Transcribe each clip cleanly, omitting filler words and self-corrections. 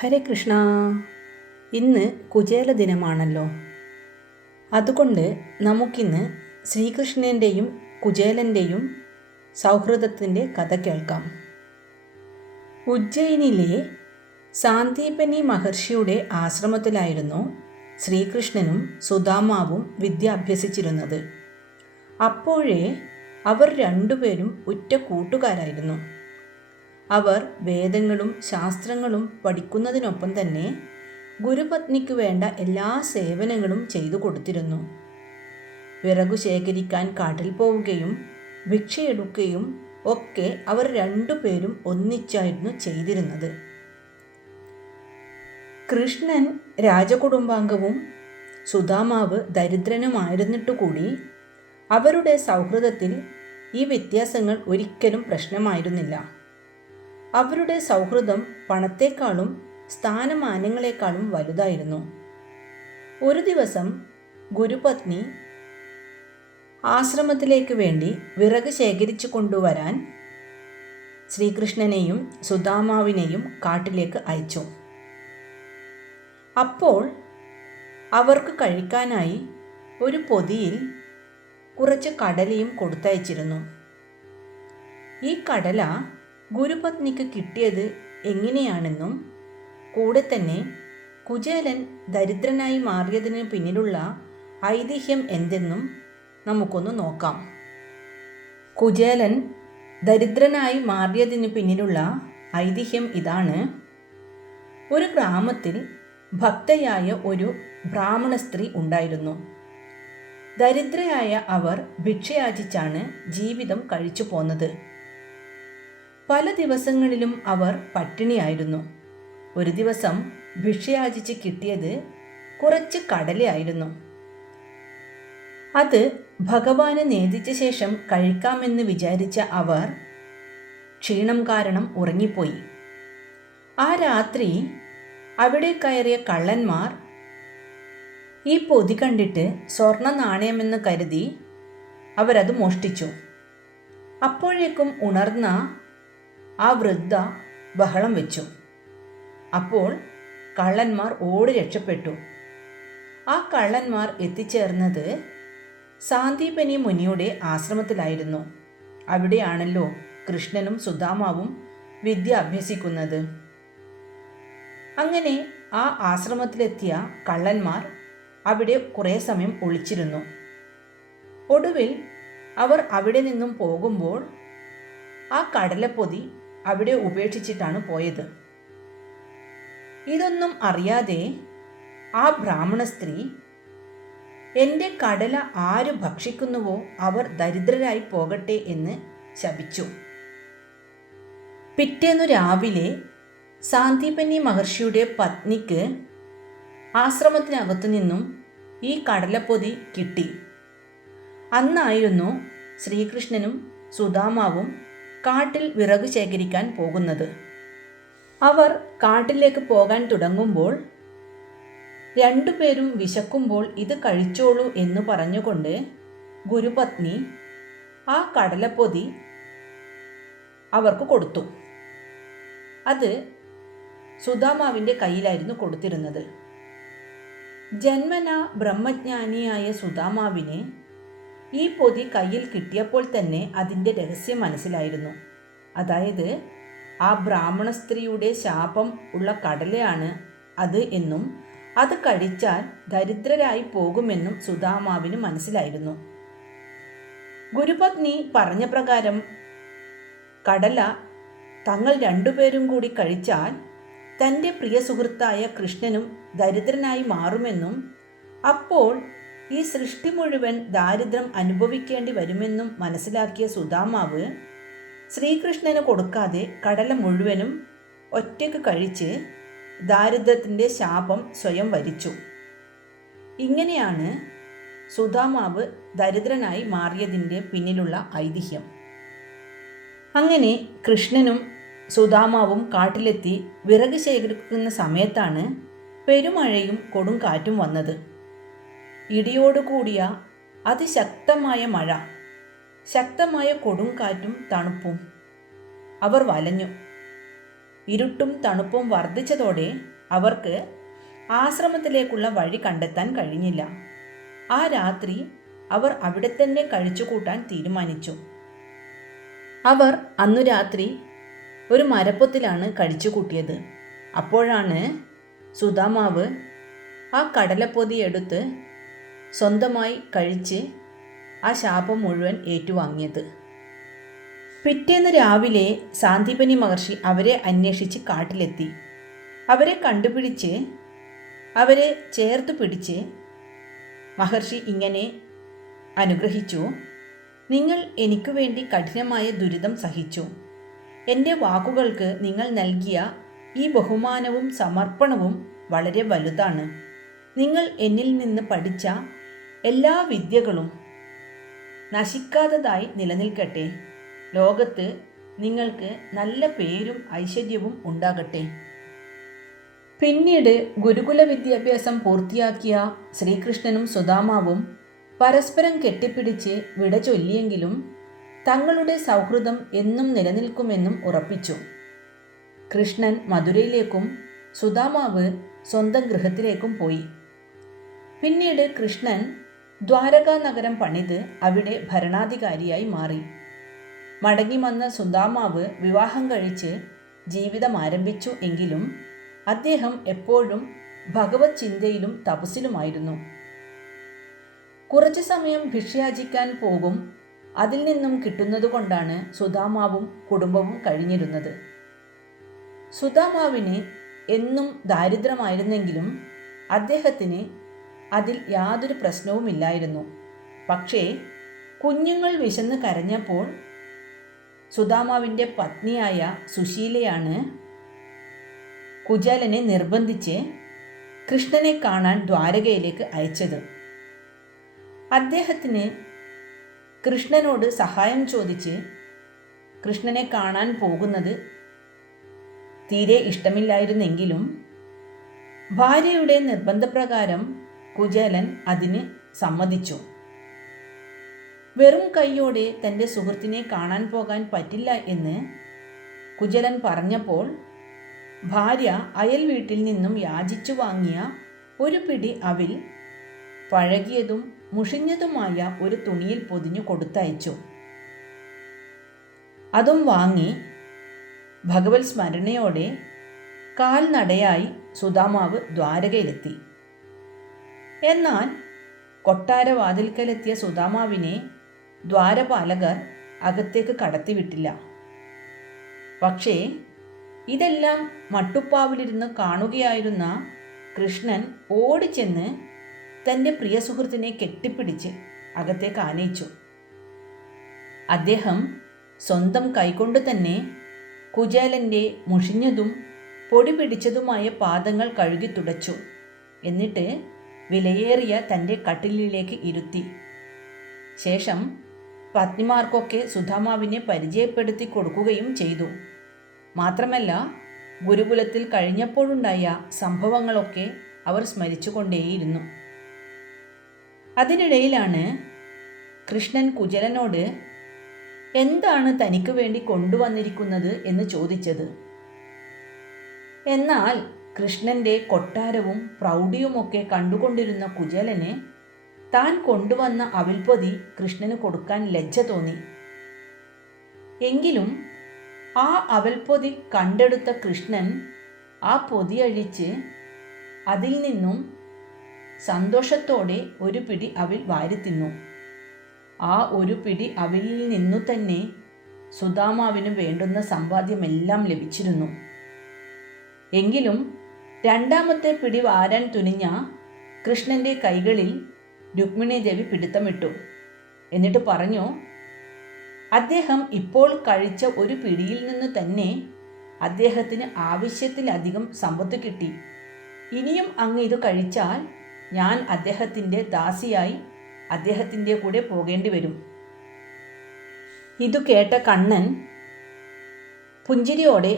ഹരേ കൃഷ്ണ. ഇന്ന് കുചേല ദിനമാണല്ലോ. അതുകൊണ്ട് നമുക്കിന്ന് ശ്രീകൃഷ്ണൻ്റെയും കുചേലൻ്റെയും സൗഹൃദത്തിൻ്റെ കഥ കേൾക്കാം. ഉജ്ജയിനിലെ സാന്ദീപനി മഹർഷിയുടെ ആശ്രമത്തിലായിരുന്നു ശ്രീകൃഷ്ണനും സുദാമാവും വിദ്യ അഭ്യസിച്ചിരുന്നത്. അപ്പോഴേ അവർ രണ്ടുപേരും ഉറ്റ കൂട്ടുകാരായിരുന്നു. അവർ വേദങ്ങളും ശാസ്ത്രങ്ങളും പഠിക്കുന്നതിനൊപ്പം തന്നെ ഗുരുപത്നിക്ക് വേണ്ട എല്ലാ സേവനങ്ങളും ചെയ്തു കൊടുത്തിരുന്നു. വിറകു ശേഖരിക്കാൻ കാട്ടിൽ പോവുകയും ഭിക്ഷയെടുക്കുകയും ഒക്കെ അവർ രണ്ടുപേരും ഒന്നിച്ചായിരുന്നു ചെയ്തിരുന്നത്. കൃഷ്ണൻ രാജകുടുംബാംഗവും സുദാമാവ് ദരിദ്രനുമായിരുന്നിട്ടുകൂടി അവരുടെ സൗഹൃദത്തിൽ ഈ വ്യത്യാസങ്ങൾ ഒരിക്കലും പ്രശ്നമായിരുന്നില്ല. അവരുടെ സൗഹൃദം പണത്തെക്കാളും സ്ഥാനമാനങ്ങളെക്കാളും വലുതായിരുന്നു. ഒരു ദിവസം ഗുരുപത്നി ആശ്രമത്തിലേക്ക് വേണ്ടി വിറക് ശേഖരിച്ചു കൊണ്ടുവരാൻ ശ്രീകൃഷ്ണനെയും സുദാമാവിനെയും കാട്ടിലേക്ക് അയച്ചു. അപ്പോൾ അവർക്ക് കഴിക്കാനായി ഒരു പൊതിയിൽ കുറച്ച് കടലയും കൊടുത്തയച്ചിരുന്നു. ഈ കടല ഗുരുപത്നിക്ക് കിട്ടിയത് എങ്ങനെയാണെന്നും കൂടെ തന്നെ കുചേലൻ ദരിദ്രനായി മാറിയതിന് പിന്നിലുള്ള ഐതിഹ്യം എന്തെന്നും നമുക്കൊന്ന് നോക്കാം. കുചേലൻ ദരിദ്രനായി മാറിയതിന് പിന്നിലുള്ള ഐതിഹ്യം ഇതാണ്. ഒരു ഗ്രാമത്തിൽ ഭക്തയായ ഒരു ബ്രാഹ്മണ സ്ത്രീ ഉണ്ടായിരുന്നു. ദരിദ്രയായ അവർ ഭിക്ഷയാചിച്ചാണ് ജീവിതം കഴിച്ചു പോന്നത്. പല ദിവസങ്ങളിലും അവർ പട്ടിണിയായിരുന്നു. ഒരു ദിവസം ഭിക്ഷയാചിച്ച് കിട്ടിയത് കുറച്ച് കടലയായിരുന്നു. അത് ഭഗവാന് നേദിച്ച ശേഷം കഴിക്കാമെന്ന് വിചാരിച്ച അവർ ക്ഷീണം കാരണം ഉറങ്ങിപ്പോയി. ആ രാത്രി അവിടെ കയറിയ കള്ളന്മാർ ഈ പൊതി കണ്ടിട്ട് സ്വർണ്ണ നാണയമെന്ന് കരുതി അവരത് മോഷ്ടിച്ചു. അപ്പോഴേക്കും ഉണർന്ന ആ വൃദ്ധ ബഹളം വെച്ചു. അപ്പോൾ കള്ളന്മാർ ഓടി രക്ഷപ്പെട്ടു. ആ കള്ളന്മാർ എത്തിച്ചേർന്നത് സാന്ദീപനി മുനിയുടെ ആശ്രമത്തിലായിരുന്നു. അവിടെയാണല്ലോ കൃഷ്ണനും സുദാമാവും വിദ്യ അഭ്യസിക്കുന്നത്. അങ്ങനെ ആ ആശ്രമത്തിലെത്തിയ കള്ളന്മാർ അവിടെ കുറേ സമയം ഒളിച്ചിരുന്നു. ഒടുവിൽ അവർ അവിടെ നിന്നും പോകുമ്പോൾ ആ കടലപ്പൊതി അവിടെ ഉപേക്ഷിച്ചിട്ടാണ് പോയത്. ഇതൊന്നും അറിയാതെ ആ ബ്രാഹ്മണ സ്ത്രീ, എൻ്റെ കടല ആര് ഭക്ഷിക്കുന്നുവോ അവർ ദരിദ്രരായി പോകട്ടെ എന്ന് ശപിച്ചു. പിറ്റേന്നു രാവിലെ സാന്ദീപനി മഹർഷിയുടെ പത്നിക്ക് ആശ്രമത്തിനകത്തു നിന്നും ഈ കടലപ്പൊതി കിട്ടി. അന്നായിരുന്നു ശ്രീകൃഷ്ണനും സുദാമാവും കാട്ടിൽ വിറക് ശേഖരിക്കാൻ പോകുന്നത്. അവർ കാട്ടിലേക്ക് പോകാൻ തുടങ്ങുമ്പോൾ രണ്ടുപേരും വിശക്കുമ്പോൾ ഇത് കഴിച്ചോളൂ എന്ന് പറഞ്ഞുകൊണ്ട് ഗുരുപത്നി ആ കടലപ്പൊതി അവർക്ക് കൊടുത്തു. അത് സുദാമാവിൻ്റെ കയ്യിലായിരുന്നു കൊടുത്തിരുന്നത്. ജന്മന ബ്രഹ്മജ്ഞാനിയായ സുദാമാവിന് ഈ പൊതി കയ്യിൽ കിട്ടിയപ്പോൾ തന്നെ അതിൻ്റെ രഹസ്യം മനസ്സിലായിരുന്നു. അതായത് ആ ബ്രാഹ്മണ സ്ത്രീയുടെ ശാപം ഉള്ള കടലയാണ് അത് എന്നും അത് കഴിച്ചാൽ ദരിദ്രരായി പോകുമെന്നും സുദാമാവിന് മനസ്സിലായിരുന്നു. ഗുരുപത്നി പറഞ്ഞ പ്രകാരം കടല തങ്ങൾ രണ്ടുപേരും കൂടി കഴിച്ചാൽ തൻ്റെ പ്രിയ സുഹൃത്തായ കൃഷ്ണനും ദരിദ്രനായി മാറുമെന്നും അപ്പോൾ ഈ സൃഷ്ടി മുഴുവൻ ദാരിദ്ര്യം അനുഭവിക്കേണ്ടി വരുമെന്നും മനസ്സിലാക്കിയ സുദാമാവ് ശ്രീകൃഷ്ണന് കൊടുക്കാതെ കടല മുഴുവനും ഒറ്റയ്ക്ക് കഴിച്ച് ദാരിദ്ര്യത്തിൻ്റെ ശാപം സ്വയം വരിച്ചു. ഇങ്ങനെയാണ് സുദാമാവ് ദരിദ്രനായി മാറിയതിൻ്റെ പിന്നിലുള്ള ഐതിഹ്യം. അങ്ങനെ കൃഷ്ണനും സുദാമാവും കാട്ടിലെത്തി വിറക് ശേഖരിക്കുന്ന സമയത്താണ് പെരുമഴയും കൊടുങ്കാറ്റും വന്നത്. ഇടിയോടുകൂടിയ അതിശക്തമായ മഴ, ശക്തമായ കൊടുങ്കാറ്റും തണുപ്പും. അവർ വലഞ്ഞു. ഇരുട്ടും തണുപ്പും വർദ്ധിച്ചതോടെ അവർക്ക് ആശ്രമത്തിലേക്കുള്ള വഴി കണ്ടെത്താൻ കഴിഞ്ഞില്ല. ആ രാത്രി അവർ അവിടെ തന്നെ കഴിച്ചുകൂട്ടാൻ തീരുമാനിച്ചു. അവർ അന്നു രാത്രി ഒരു മരപ്പൊത്തിലാണ് കഴിച്ചുകൂട്ടിയത്. അപ്പോഴാണ് സുദാമാവ് ആ കടലപ്പൊതി എടുത്ത് സ്വന്തമായി കഴിച്ച് ആ ശാപം മുഴുവൻ ഏറ്റുവാങ്ങിയത്. പിറ്റേന്ന് രാവിലെ സാന്ദീപനി മഹർഷി അവരെ അന്വേഷിച്ച് കാട്ടിലെത്തി. അവരെ കണ്ടുപിടിച്ച് അവരെ ചേർത്ത് പിടിച്ച് മഹർഷി ഇങ്ങനെ അനുഗ്രഹിച്ചു: നിങ്ങൾ എനിക്കു വേണ്ടി കഠിനമായ ദുരിതം സഹിച്ചു. എൻ്റെ വാക്കുകൾക്ക് നിങ്ങൾ നൽകിയ ഈ ബഹുമാനവും സമർപ്പണവും വളരെ വലുതാണ്. നിങ്ങൾ എന്നിൽ നിന്ന് പഠിച്ച എല്ലാ വിദ്യകളും നശിക്കാത്തതായി നിലനിൽക്കട്ടെ. ലോകത്ത് നിങ്ങൾക്ക് നല്ല പേരും ഐശ്വര്യവും ഉണ്ടാകട്ടെ. പിന്നീട് ഗുരുകുല വിദ്യാഭ്യാസം പൂർത്തിയാക്കിയ ശ്രീകൃഷ്ണനും സുദാമാവും പരസ്പരം കെട്ടിപ്പിടിച്ച് വിട ചൊല്ലിയെങ്കിലും തങ്ങളുടെ സൗഹൃദം എന്നും നിലനിൽക്കുമെന്നും ഉറപ്പിച്ചു. കൃഷ്ണൻ മധുരയിലേക്കും സുദാമാവ് സ്വന്തം ഗൃഹത്തിലേക്കും പോയി. പിന്നീട് കൃഷ്ണൻ ദ്വാരകാ നഗരം പണിത് അവിടെ ഭരണാധികാരിയായി മാറി. മടങ്ങി വന്ന സുദാമാവ് വിവാഹം കഴിച്ച് ജീവിതം ആരംഭിച്ചു. എങ്കിലും അദ്ദേഹം എപ്പോഴും ഭഗവത് ചിന്തയിലും തപസ്സിലുമായിരുന്നു. കുറച്ചു സമയം ഭിക്ഷയാചിക്കാൻ പോകും. അതിൽ നിന്നും കിട്ടുന്നതുകൊണ്ടാണ് സുദാമാവും കുടുംബവും കഴിഞ്ഞിരുന്നത്. സുദാമാവിന് എന്നും ദാരിദ്ര്യമായിരുന്നെങ്കിലും അദ്ദേഹത്തിന് അതിൽ യാതൊരു പ്രശ്നവുമില്ലായിരുന്നു. പക്ഷേ കുഞ്ഞുങ്ങൾ വിശന്ന് കരഞ്ഞപ്പോൾ സുദാമാവിൻ്റെ പത്നിയായ സുശീലയാണ് കുചേലനെ നിർബന്ധിച്ച് കൃഷ്ണനെ കാണാൻ ദ്വാരകയിലേക്ക് അയച്ചത്. അദ്ദേഹത്തിന് കൃഷ്ണനോട് സഹായം ചോദിച്ച് കൃഷ്ണനെ കാണാൻ പോകുന്നത് തീരെ ഇഷ്ടമില്ലായിരുന്നെങ്കിലും ഭാര്യയുടെ നിർബന്ധപ്രകാരം കുചേലൻ അതിന് സമ്മതിച്ചു. വെറും കൈയോടെ തൻ്റെ സുഹൃത്തിനെ കാണാൻ പോകാൻ പറ്റില്ല എന്ന് കുചേലൻ പറഞ്ഞപ്പോൾ ഭാര്യ അയൽ വീട്ടിൽ നിന്നും യാചിച്ചു വാങ്ങിയ ഒരു പിടി അവിൽ പഴകിയതും മുഷിഞ്ഞതുമായ ഒരു തുണിയിൽ പൊതിഞ്ഞു കൊടുത്തയച്ചു. അതും വാങ്ങി ഭഗവത് സ്മരണയോടെ കാൽനടയായി സുദാമാവ് ദ്വാരകയിലെത്തി. എന്നാൽ കൊട്ടാരവാതിൽക്കലെത്തിയ സുദാമാവിനെ ദ്വാരപാലകർ അകത്തേക്ക് കടത്തിവിട്ടില്ല. പക്ഷേ ഇതെല്ലാം മട്ടുപ്പാവിലിരുന്ന് കാണുകയായിരുന്ന കൃഷ്ണൻ ഓടിച്ചെന്ന് തൻ്റെ പ്രിയ സുഹൃത്തിനെ കെട്ടിപ്പിടിച്ച് അകത്തേക്ക് ആനയിച്ചു. അദ്ദേഹം സ്വന്തം കൈകൊണ്ട് തന്നെ കുചേലൻ്റെ മുഷിഞ്ഞതും പൊടി പിടിച്ചതുമായ പാദങ്ങൾ കഴുകി തുടച്ചു. എന്നിട്ട് വിലയേറിയ തൻ്റെ കട്ടിലിലേക്ക് ഇരുത്തി. ശേഷം പത്നിമാർക്കൊക്കെ സുദാമാവിനെ പരിചയപ്പെടുത്തി കൊടുക്കുകയും ചെയ്തു. മാത്രമല്ല ഗുരുകുലത്തിൽ കഴിഞ്ഞപ്പോഴുണ്ടായ സംഭവങ്ങളൊക്കെ അവർ സ്മരിച്ചുകൊണ്ടേയിരുന്നു. അതിനിടയിലാണ് കൃഷ്ണൻ കുചേലനോട് എന്താണ് തനിക്ക് വേണ്ടി കൊണ്ടുവന്നിരിക്കുന്നത് എന്ന് ചോദിച്ചത്. എന്നാൽ കൃഷ്ണൻ്റെ കൊട്ടാരവും പ്രൗഢിയുമൊക്കെ കണ്ടുകൊണ്ടിരുന്ന കുചേലന് താൻ കൊണ്ടുവന്ന അവിൽപ്പൊതി കൃഷ്ണന് കൊടുക്കാൻ ലജ്ജ തോന്നി. എങ്കിലും ആ അവൽപ്പൊതി കണ്ടെടുത്ത കൃഷ്ണൻ ആ പൊതി അഴിച്ച് അതിൽ നിന്നും സന്തോഷത്തോടെ ഒരു പിടി അവിൽ വാരിത്തിന്നു. ആ ഒരു പിടി അവിലിൽ നിന്നു തന്നെ സുദാമാവിന് വേണ്ടുന്ന സമ്പാദ്യമെല്ലാം ലഭിച്ചിരുന്നു. എങ്കിലും രണ്ടാമത്തെ പിടി വാരാൻ തുനിഞ്ഞ കൃഷ്ണൻ്റെ കൈകളിൽ രുക്മിണി ദേവി പിടുത്തമിട്ടു. എന്നിട്ട് പറഞ്ഞു, അദ്ദേഹം ഇപ്പോൾ കഴിച്ച ഒരു പിടിയിൽ നിന്ന് തന്നെ അദ്ദേഹത്തിന് ആവശ്യത്തിലധികം സമ്പത്ത് കിട്ടി. ഇനിയും അങ്ങ് ഇത് കഴിച്ചാൽ ഞാൻ അദ്ദേഹത്തിൻ്റെ ദാസിയായി അദ്ദേഹത്തിൻ്റെ കൂടെ പോകേണ്ടി വരും. ഇതു കേട്ട കണ്ണൻ പുഞ്ചിരിയോടെ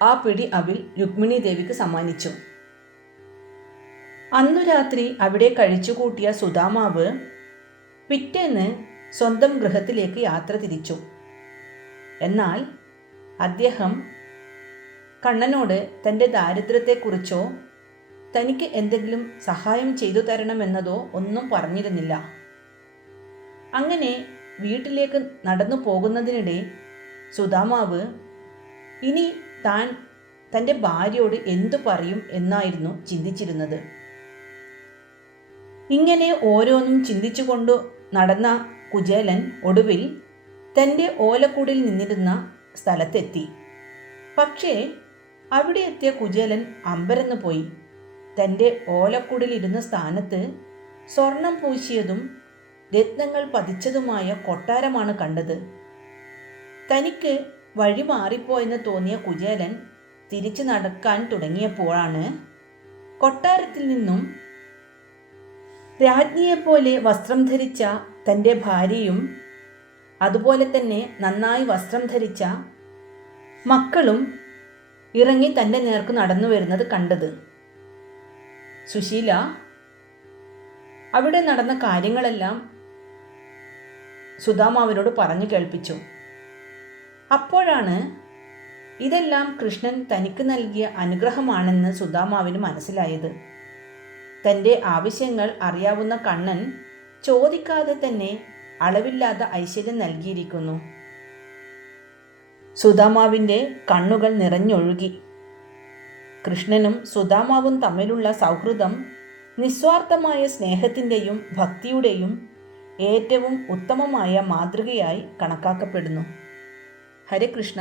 ആ പിടി അവിൽ രുക്മിണി ദേവിക്ക് സമ്മാനിച്ചു. അന്നു രാത്രി അവിടെ കഴിച്ചുകൂട്ടിയ സുദാമാവ് പിറ്റേന്ന് സ്വന്തം ഗൃഹത്തിലേക്ക് യാത്ര തിരിച്ചു. എന്നാൽ അദ്ദേഹം കണ്ണനോട് തൻ്റെ ദാരിദ്ര്യത്തെക്കുറിച്ചോ തനിക്ക് എന്തെങ്കിലും സഹായം ചെയ്തു തരണമെന്നതോ ഒന്നും പറഞ്ഞിരുന്നില്ല. അങ്ങനെ വീട്ടിലേക്ക് നടന്നു പോകുന്നതിനിടെ സുദാമാവ് ഇനി താൻ തൻ്റെ ഭാര്യയോട് എന്തു പറയും എന്നായിരുന്നു ചിന്തിച്ചിരുന്നത്. ഇങ്ങനെ ഓരോന്നും ചിന്തിച്ചുകൊണ്ടു നടന്ന കുചേലൻ ഒടുവിൽ തൻ്റെ ഓലക്കൂടിൽ നിന്നിരുന്ന സ്ഥലത്തെത്തി. പക്ഷേ അവിടെ എത്തിയ കുചേലൻ അമ്പരന്ന് പോയി. തൻ്റെ ഓലക്കൂടിലിരുന്ന സ്ഥാനത്ത് സ്വർണം പൂശിയതും രത്നങ്ങൾ പതിച്ചതുമായ കൊട്ടാരമാണ് കണ്ടത്. തനിക്ക് വഴി മാറിപ്പോയെന്ന് തോന്നിയ കുചേലൻ തിരിച്ചു നടക്കാൻ തുടങ്ങിയപ്പോഴാണ് കൊട്ടാരത്തിൽ നിന്നും രാജ്ഞിയെപ്പോലെ വസ്ത്രം ധരിച്ച തൻ്റെ ഭാര്യയും അതുപോലെ തന്നെ നന്നായി വസ്ത്രം ധരിച്ച മക്കളും ഇറങ്ങി തൻ്റെ നേർക്ക് നടന്നു വരുന്നത് കണ്ടത്. സുശീല അവിടെ നടന്ന കാര്യങ്ങളെല്ലാം സുദാമാവിനോട് പറഞ്ഞു കേൾപ്പിച്ചു. അപ്പോഴാണ് ഇതെല്ലാം കൃഷ്ണൻ തനിക്ക് നൽകിയ അനുഗ്രഹമാണെന്ന് സുദാമാവിന് മനസ്സിലായത്. തൻ്റെ ആവശ്യങ്ങൾ അറിയാവുന്ന കണ്ണൻ ചോദിക്കാതെ തന്നെ അളവില്ലാത്ത ഐശ്വര്യം നൽകിയിരിക്കുന്നു. സുദാമാവിൻ്റെ കണ്ണുകൾ നിറഞ്ഞൊഴുകി. കൃഷ്ണനും സുദാമാവും തമ്മിലുള്ള സൗഹൃദം നിസ്വാർത്ഥമായ സ്നേഹത്തിൻ്റെയും ഭക്തിയുടെയും ഏറ്റവും ഉത്തമമായ മാതൃകയായി കണക്കാക്കപ്പെടുന്നു. ഹരേ കൃഷ്ണ.